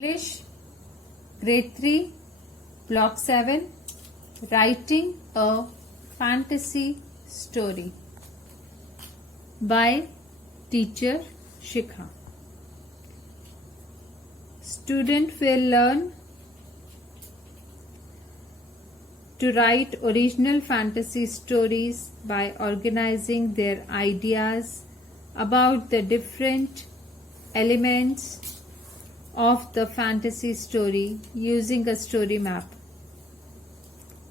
English, Grade 3, Block 7, Writing a Fantasy Story by Teacher Shikha. Student will learn to write original fantasy stories by organizing their ideas about the different elements of the fantasy story using a story map.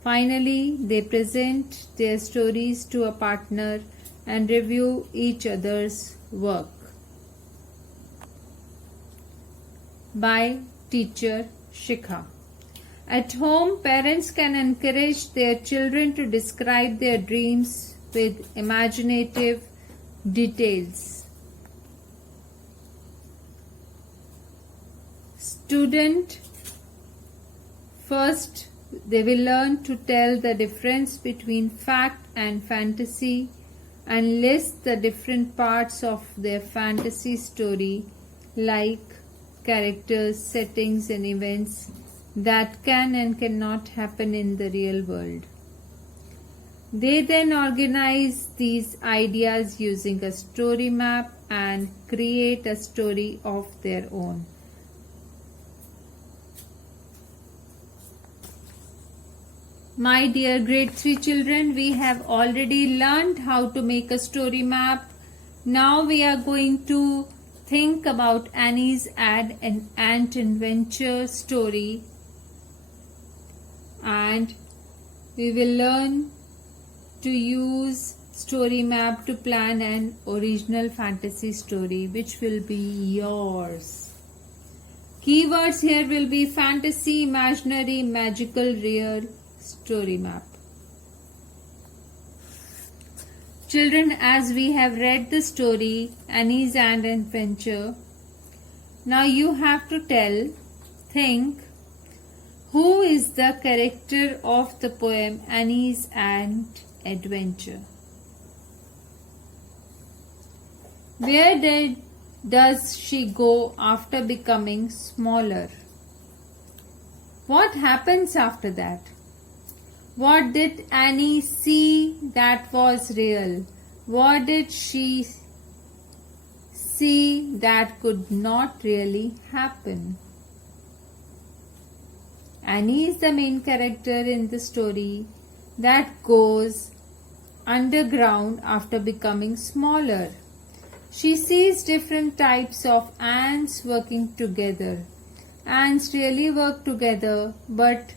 Finally, they present their stories to a partner and review each other's work. By Teacher Shikha. At home, parents can encourage their children to describe their dreams with imaginative details. Student, first they will learn to tell the difference between fact and fantasy and list the different parts of their fantasy story like characters, settings and events that can and cannot happen in the real world. They then organize these ideas using a story map and create a story of their own. My dear grade 3 children, we have already learned how to make a story map. Now we are going to think about Annie's Ant Adventure story, and we will learn to use story map to plan an original fantasy story which will be yours. Keywords here will be fantasy, imaginary, magical, real, story map. Children, as we have read the story Annie's Ant Adventure, now you have to think, who is the character of the poem Annie's Ant Adventure? Where does she go after becoming smaller? What happens after that? What did Annie see that was real? What did she see that could not really happen? Annie is the main character in the story that goes underground after becoming smaller. She sees different types of ants working together. Ants really work together, but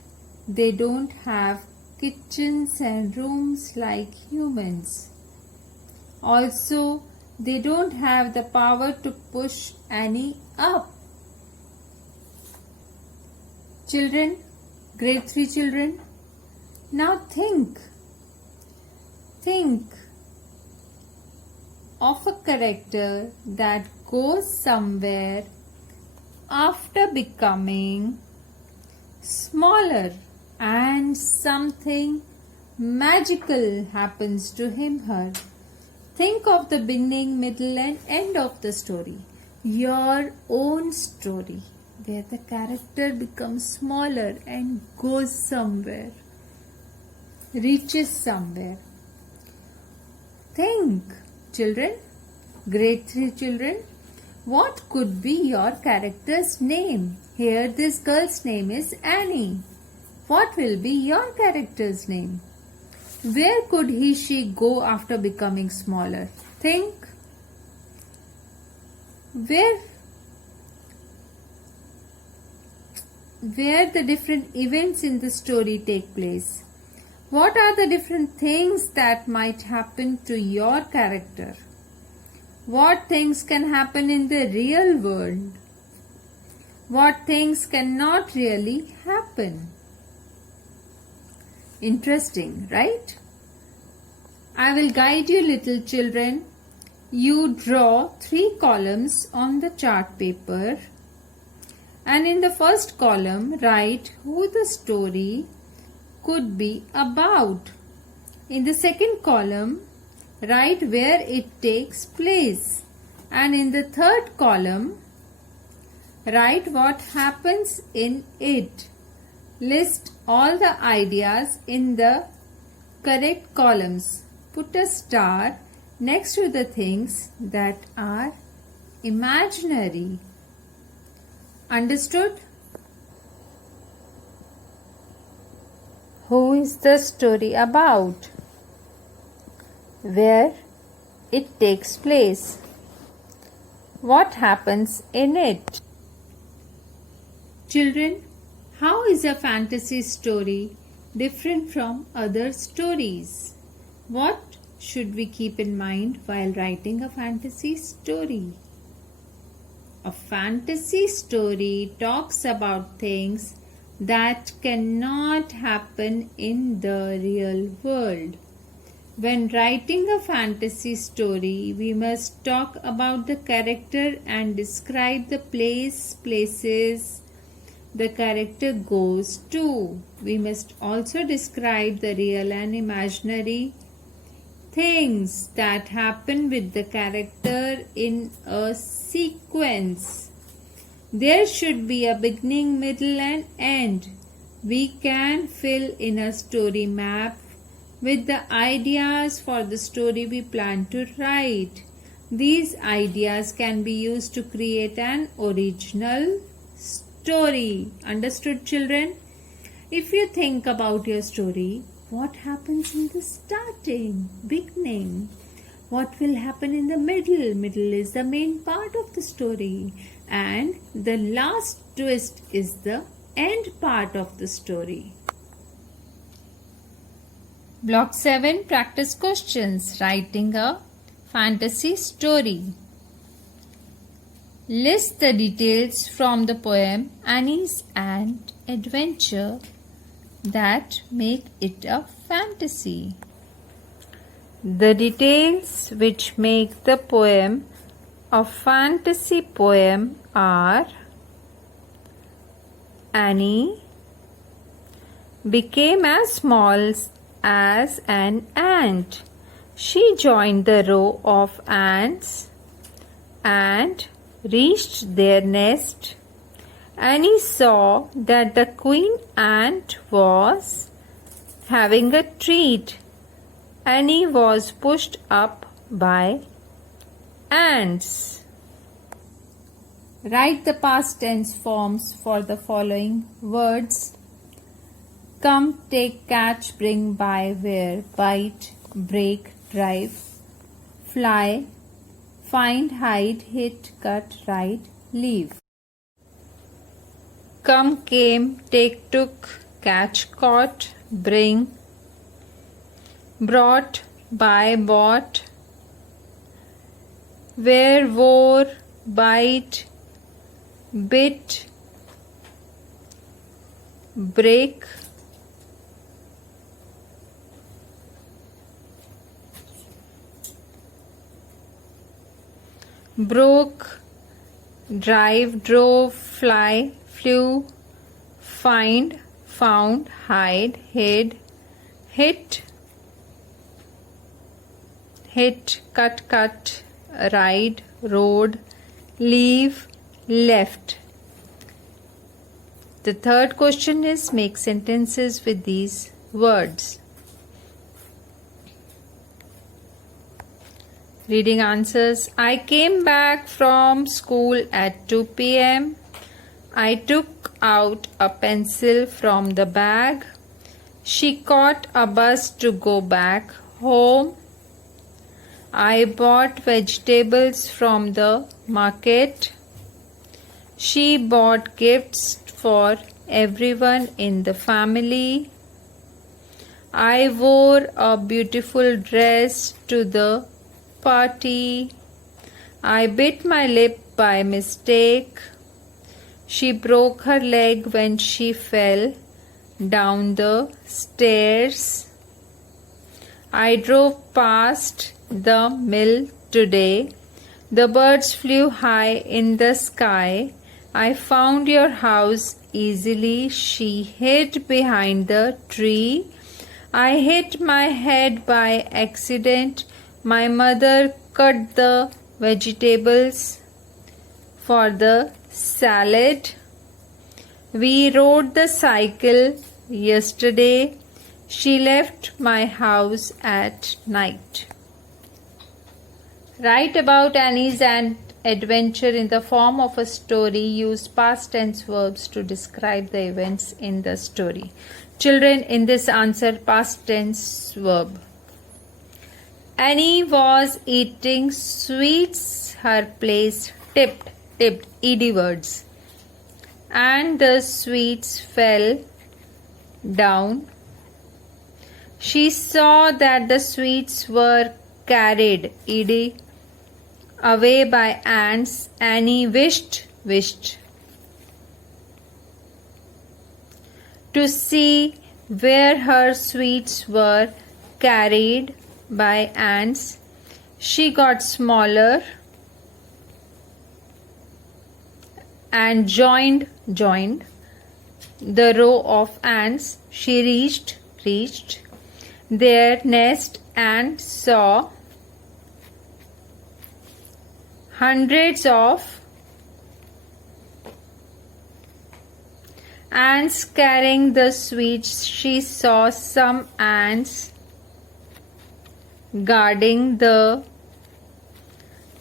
they don't have kitchens and rooms like humans. Also, they don't have the power to push Annie up. Children, grade 3 children, now think of a character that goes somewhere after becoming smaller and something magical happens to her. Think of the beginning, middle and end of the story. Your own story where the character becomes smaller and goes somewhere, reaches somewhere. Think, children, grade 3 children, what could be your character's name? Here this girl's name is Annie. What will be your character's name? Where could she go after becoming smaller? Think. Where the different events in the story take place? What are the different things that might happen to your character? What things can happen in the real world? What things cannot really happen? Interesting, right? I will guide you, little children. You draw 3 columns on the chart paper, and in the first column write who the story could be about. In the second column write where it takes place, and in the third column Write what happens in it. List all the ideas in the correct columns. Put a star next to the things that are imaginary. Understood? Who is the story about? Where it takes place? What happens in it? Children, how is a fantasy story different from other stories? What should we keep in mind while writing a fantasy story? A fantasy story talks about things that cannot happen in the real world. When writing a fantasy story, we must talk about the character and describe the places the character goes to. We must also describe the real and imaginary things that happen with the character in a sequence. There should be a beginning, middle and end. We can fill in a story map with the ideas for the story we plan to write. These ideas can be used to create an original story. Understood, children? If you think about your story, what happens in the starting, beginning? What will happen in the middle? Middle is the main part of the story. And the last twist is the end part of the story. Block 7 Practice Questions. Writing a fantasy story. List the details from the poem Annie's and Adventure that make it a fantasy. The details which make the poem a fantasy poem are: Annie became as small as an ant. She joined the row of ants and reached their nest. Annie saw that the queen ant was having a treat. Annie was pushed up by ants. Write the past tense forms for the following words: come, take, catch, bring, buy, wear, bite, break, drive, fly, find, hide, hit, cut, write, leave. Come, came, take, took, catch, caught, bring, brought, buy, bought, wear, wore, bite, bit, break, broke, drive, drove, fly, flew, find, found, hide, hid, hit, cut, ride, rode, leave, left. The third question is make sentences with these words. Reading answers. I came back from school at 2 p.m. I took out a pencil from the bag. She caught a bus to go back home. I bought vegetables from the market. She bought gifts for everyone in the family. I wore a beautiful dress to the party. I bit my lip by mistake. She broke her leg when she fell down the stairs. I drove past the mill today. The birds flew high in the sky. I found your house easily. She hid behind the tree. I hit my head by accident. My mother cut the vegetables for the salad. We rode the cycle yesterday. She left my house at night. Write about Annie's adventure in the form of a story. Use past tense verbs to describe the events in the story. Children, in this answer, past tense verb. Annie was eating sweets. Her place tipped, ed words. And the sweets fell down. She saw that the sweets were carried, ed, away by ants. Annie wished to see where her sweets were carried by ants. She got smaller and joined the row of ants. She reached their nest and saw hundreds of ants carrying the sweets. She saw some ants guarding the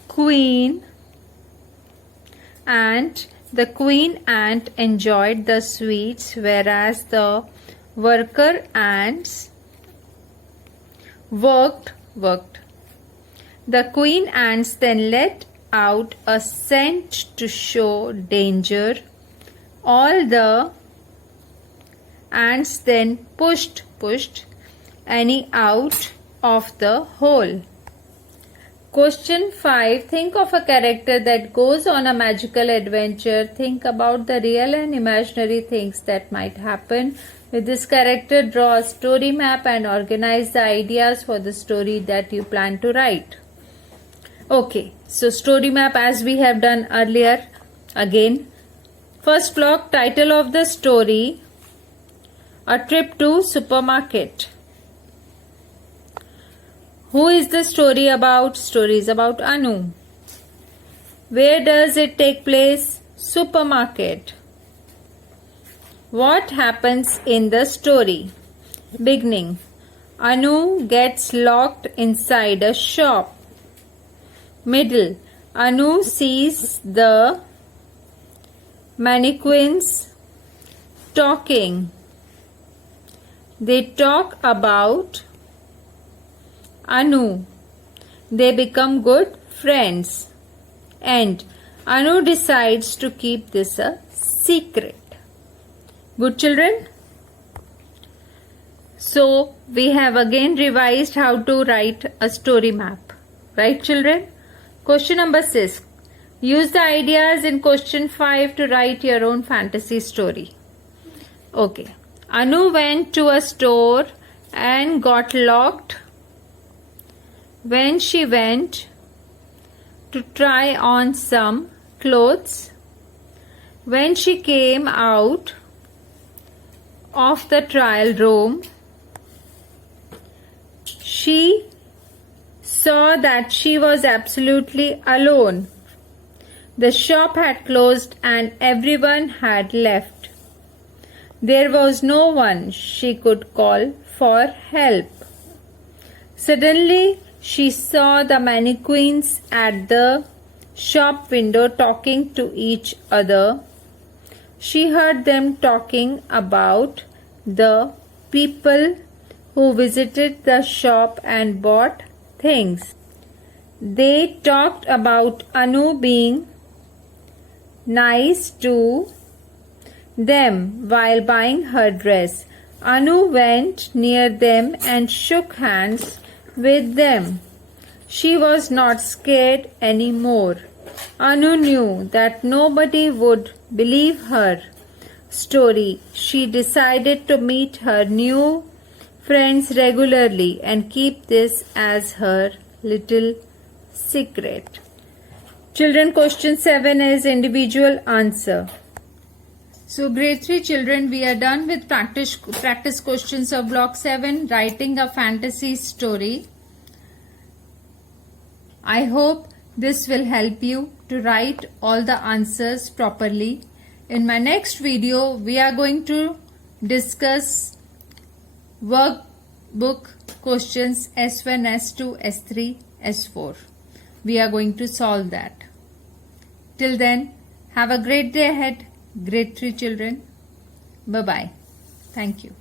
queen ant. The queen ant enjoyed the sweets, whereas the worker ants worked. The queen ants then let out a scent to show danger. All the ants then pushed Annie out of the hole. Question 5. Think of a character that goes on a magical adventure. Think about the real and imaginary things that might happen. With this character, draw a story map and organize the ideas for the story that you plan to write. Okay, so story map as we have done earlier. Again, first block, title of the story, A Trip to Supermarket. Who is the story about? Story is about Anu. Where does it take place? Supermarket. What happens in the story? Beginning. Anu gets locked inside a shop. Middle. Anu sees the mannequins talking. They talk about Anu. They become good friends. And Anu decides to keep this a secret. Good children? So we have again revised how to write a story map. Right children? Question number 6. Use the ideas in question 5 to write your own fantasy story. Okay. Anu went to a store and got locked when she went to try on some clothes. When she came out of the trial room, she saw that she was absolutely alone. The shop had closed and everyone had left. There was no one she could call for help. Suddenly, she saw the mannequins at the shop window talking to each other. She heard them talking about the people who visited the shop and bought things. They talked about Anu being nice to them while buying her dress. Anu went near them and shook hands with them. She was not scared anymore. Anu knew that nobody would believe her story. She decided to meet her new friends regularly and keep this as her little secret. Children, question 7 is individual answer. So grade 3 children, we are done with practice questions of block 7, writing a fantasy story. I hope This will help you to write all the answers properly. In my next video, we are going to discuss workbook questions S1, S2, S3, S4. We are going to solve that. Till then, have a great day ahead. Grade 3 children. Bye-bye. Thank you.